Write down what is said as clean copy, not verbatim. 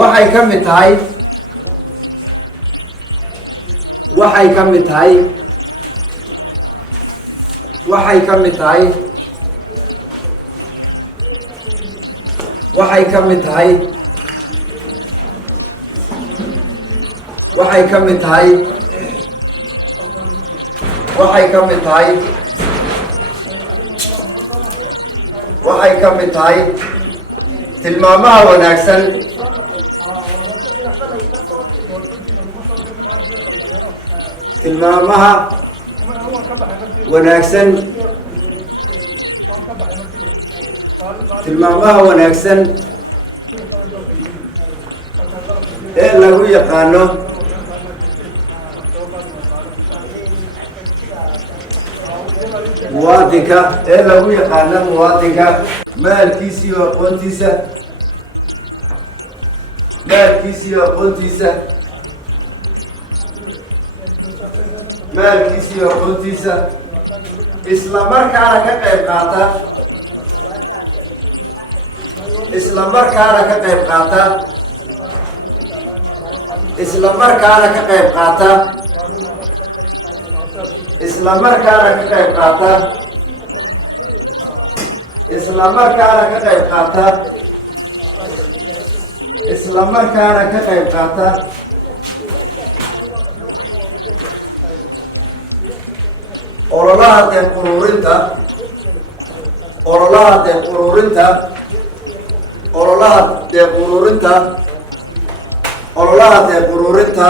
waxay ka mid tahay waxay ka mid tahay waxay ka mid tahay waxay ka mid tahay waxay ka mid tahay waxay ka mid tahay waxay ka mid tahay tilmaamaha wanaagsan tilmaamaha wanaagsan tilmaamaha wanaagsan ee lagu yaqaano muwaadinka maalkiisa iyo aqoontiisa isla markaana ka qayb qaata ololaha deeq ururinta